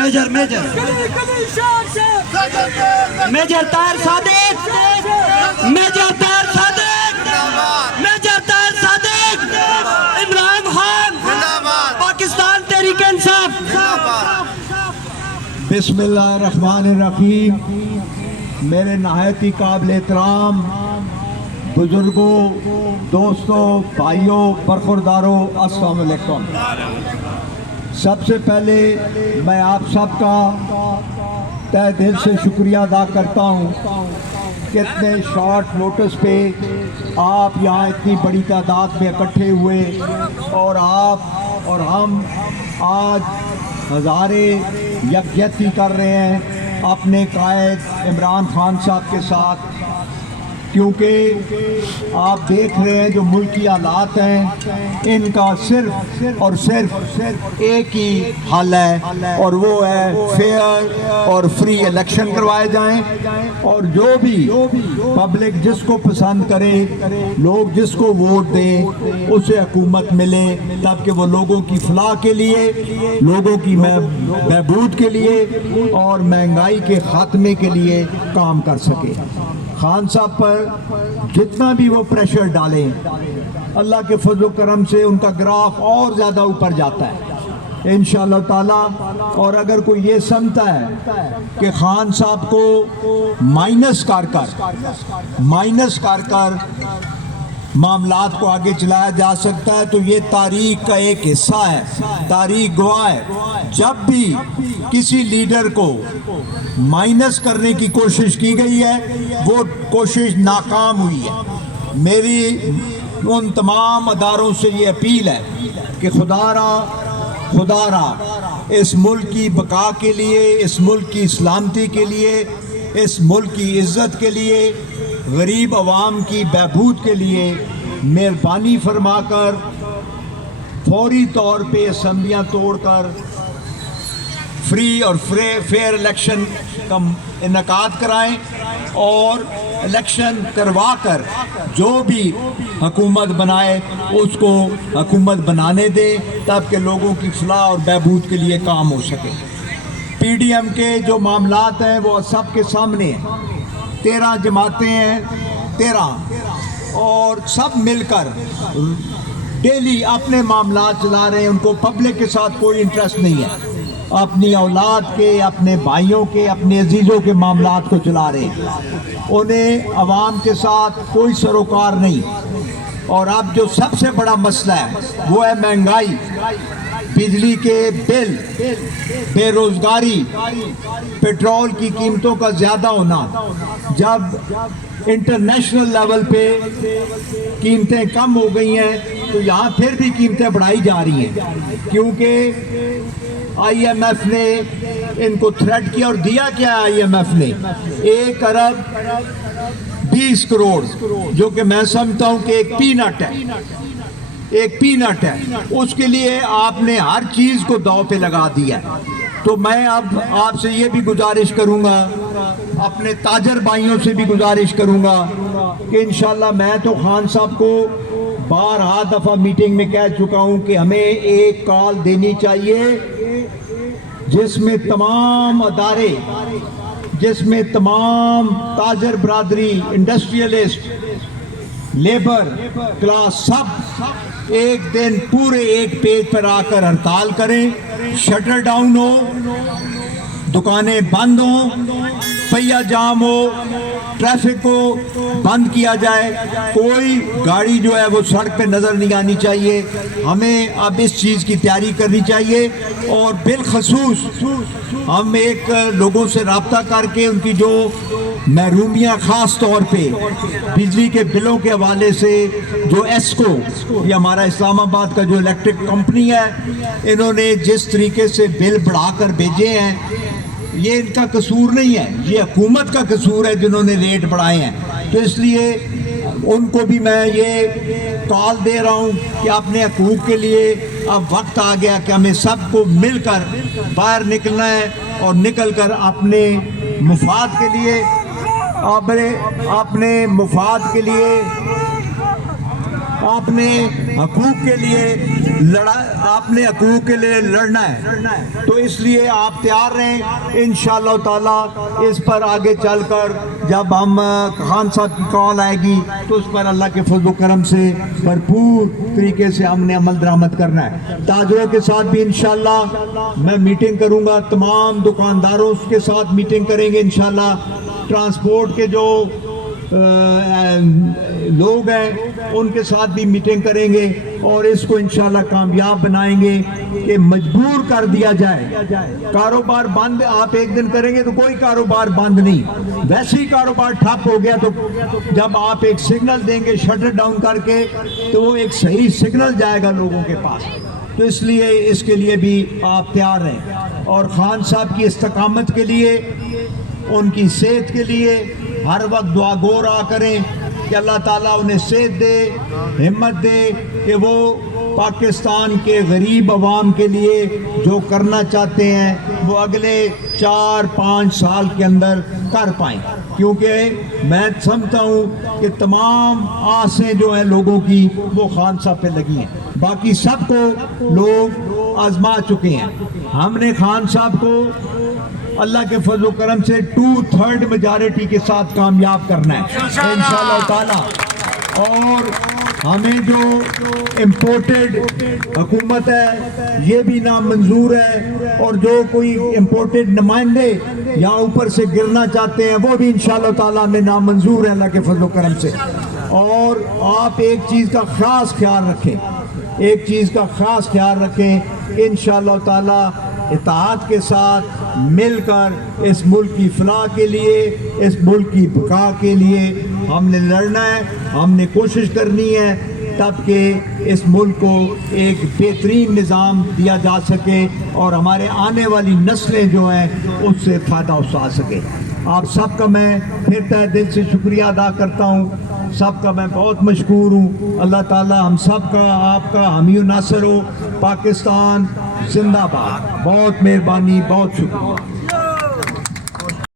Major Tahir صادق، major Tahir صادق، major Tahir صادق، عمران خان، پاکستان تحریک انصاف۔ بسم اللہ الرحمن الرحیم۔ میرے نہایت ہی قابل احترام بزرگوں، دوستوں، بھائیوں، برخورداروں، السلام علیکم۔ سب سے پہلے میں آپ سب کا تہ دل سے شکریہ ادا کرتا ہوں کہ اتنے شارٹ نوٹس پہ آپ یہاں اتنی بڑی تعداد میں اکٹھے ہوئے اور آپ اور ہم آج ہزارے یکجہتی کر رہے ہیں اپنے قائد عمران خان صاحب کے ساتھ، کیونکہ آپ دیکھ رہے ہیں جو ملکی حالات ہیں، ان کا صرف اور صرف ایک ہی حل ہے، اور وہ ہے فیئر اور فری الیکشن کروائے جائیں، اور جو بھی پبلک جس کو پسند کرے، لوگ جس کو ووٹ دیں، اسے حکومت ملے، تاکہ وہ لوگوں کی فلاح کے لیے، لوگوں کی بہبود کے لیے اور مہنگائی کے خاتمے کے لیے کام کر سکے۔ خان صاحب پر جتنا بھی وہ پریشر ڈالیں، اللہ کے فضل و کرم سے ان کا گراف اور زیادہ اوپر جاتا ہے انشاءاللہ تعالی۔ اور اگر کوئی یہ سمجھتا ہے کہ خان صاحب کو مائنس کر کر معاملات کو آگے چلایا جا سکتا ہے، تو یہ تاریخ کا ایک حصہ ہے، تاریخ گواہ ہے۔ جب بھی کسی لیڈر کو مائنس کرنے کی کوشش کی گئی ہے، وہ کوشش ناکام ہوئی ہے۔ میری ان تمام اداروں سے یہ اپیل ہے کہ خدا را اس ملک کی بقا کے لیے، اس ملک کی سلامتی کے لیے، اس ملک کی عزت کے لیے، غریب عوام کی بہبود کے لیے مہربانی فرما کر فوری طور پہ اسمبلیاں توڑ کر فری اور فیئر الیکشن کا انعقاد کرائیں، اور الیکشن کروا کر جو بھی حکومت بنائے اس کو حکومت بنانے دے، تاکہ لوگوں کی فلاح اور بہبود کے لیے کام ہو سکے۔ پی ڈی ایم کے جو معاملات ہیں وہ سب کے سامنے ہیں، 13 جماعتیں ہیں، 13، اور سب مل کر ڈیلی اپنے معاملات چلا رہے ہیں۔ ان کو پبلک کے ساتھ کوئی انٹرسٹ نہیں ہے، اپنی اولاد کے، اپنے بھائیوں کے، اپنے عزیزوں کے معاملات کو چلا رہے ہیں، انہیں عوام کے ساتھ کوئی سروکار نہیں۔ اور اب جو سب سے بڑا مسئلہ ہے وہ ہے مہنگائی، بجلی کے بل، بے روزگاری، پیٹرول کی قیمتوں کا زیادہ ہونا۔ جب انٹرنیشنل لیول پہ قیمتیں کم ہو گئی ہیں تو یہاں پھر بھی قیمتیں بڑھائی جا رہی ہیں، کیونکہ آئی ایم ایف نے ان کو تھریٹ کیا، اور دیا کیا آئی ایم ایف نے 1 ارب 20 کروڑ، جو کہ میں سمجھتا ہوں کہ ایک پینٹ ہے۔ اس کے لیے آپ نے ہر چیز کو داؤ پہ لگا دیا۔ تو میں اب آپ سے یہ بھی گزارش کروں گا، اپنے تاجر بھائیوں سے بھی گزارش کروں گا کہ انشاءاللہ میں تو خان صاحب کو بارہا دفعہ میٹنگ میں کہہ چکا ہوں کہ ہمیں ایک کال دینی چاہیے جس میں تمام ادارے، جس میں تمام تاجر برادری، انڈسٹریلسٹ، لیبر کلاس، سب ایک دن پورے ایک پیج پر آ کر ہڑتال کریں، شٹر ڈاؤن ہو، دکانیں بند ہوں، پہیہ جام ہو، ٹریفک کو بند کیا جائے، کوئی گاڑی جو ہے وہ سڑک پہ نظر نہیں آنی چاہیے۔ ہمیں اب اس چیز کی تیاری کرنی چاہیے، اور بالخصوص ہم ایک لوگوں سے رابطہ کر کے ان کی جو محرومیاں، خاص طور پہ بجلی کے بلوں کے حوالے سے، جو ایسکو، یہ ہمارا اسلام آباد کا جو الیکٹرک کمپنی ہے، انہوں نے جس طریقے سے بل بڑھا کر بھیجے ہیں، یہ ان کا قصور نہیں ہے، یہ حکومت کا قصور ہے جنہوں نے ریٹ بڑھائے ہیں۔ تو اس لیے ان کو بھی میں یہ کال دے رہا ہوں کہ اپنے حقوق کے لیے اب وقت آ گیا کہ ہمیں سب کو مل کر باہر نکلنا ہے، اور نکل کر اپنے مفاد کے لیے، اپنے مفاد کے لیے، اپنے حقوق کے لیے اپنے حقوق کے لیے لڑنا ہے، تو اس لیے آپ تیار رہیں. انشاءاللہ تعالی اس پر آگے چل کر جب ہم خان صاحب کی کال آئے گی تو اس پر اللہ کے فضل و کرم سے بھرپور طریقے سے ہم نے عمل درآمد کرنا ہے. تاجروں کے ساتھ بھی انشاءاللہ میں میٹنگ کروں گا، تمام دکانداروں کے ساتھ میٹنگ کریں گے انشاءاللہ. ٹرانسپورٹ کے جو لوگ ہیں ان کے ساتھ بھی میٹنگ کریں گے اور اس کو انشاءاللہ کامیاب بنائیں گے کہ مجبور کر دیا جائے. کاروبار بند آپ ایک دن کریں گے تو کوئی کاروبار بند نہیں، ویسے ہی کاروبار ٹھپ ہو گیا تو جب آپ ایک سگنل دیں گے شٹر ڈاؤن کر کے تو وہ ایک صحیح سگنل جائے گا لوگوں کے پاس. تو اس لیے اس کے لیے بھی آپ تیار رہیں اور خان صاحب کی استقامت کے لیے، ان کی صحت کے لیے ہر وقت دعا گو رہا کریں کہ اللہ تعالیٰ انہیں صحت دے، ہمت دے کہ وہ پاکستان کے غریب عوام کے لیے جو کرنا چاہتے ہیں وہ اگلے 4-5 سال کے اندر کر پائیں. کیونکہ میں سمجھتا ہوں کہ تمام آسیں جو ہیں لوگوں کی وہ خان صاحب پہ لگی ہیں، باقی سب کو لوگ آزما چکے ہیں. ہم نے خان صاحب کو اللہ کے فضل و کرم سے 2/3 میجارٹی کے ساتھ کامیاب کرنا ہے انشاءاللہ تعالی. اور ہمیں جو امپورٹڈ حکومت ہے یہ بھی نامنظور ہے، اور جو کوئی امپورٹڈ نمائندے یہاں اوپر سے گرنا چاہتے ہیں وہ بھی انشاءاللہ تعالی ہمیں نامنظور ہے اللہ کے فضل و کرم سے. اور آپ ایک چیز کا خاص خیال رکھیں، ایک چیز کا خاص خیال رکھیں کہ انشاءاللہ تعالی اتحاد کے ساتھ مل کر اس ملک کی فلاح کے لیے، اس ملک کی بقا کے لیے ہم نے لڑنا ہے، ہم نے کوشش کرنی ہے تب کہ اس ملک کو ایک بہترین نظام دیا جا سکے اور ہمارے آنے والی نسلیں جو ہیں اس سے فائدہ اٹھا سکے. آپ سب کا میں پھر تہ دل سے شکریہ ادا کرتا ہوں، سب کا میں بہت مشکور ہوں. اللہ تعالی ہم سب کا، آپ کا حامی و ناصر ہو. پاکستان زندہ باد. بہت مہربانی، بہت شکریہ.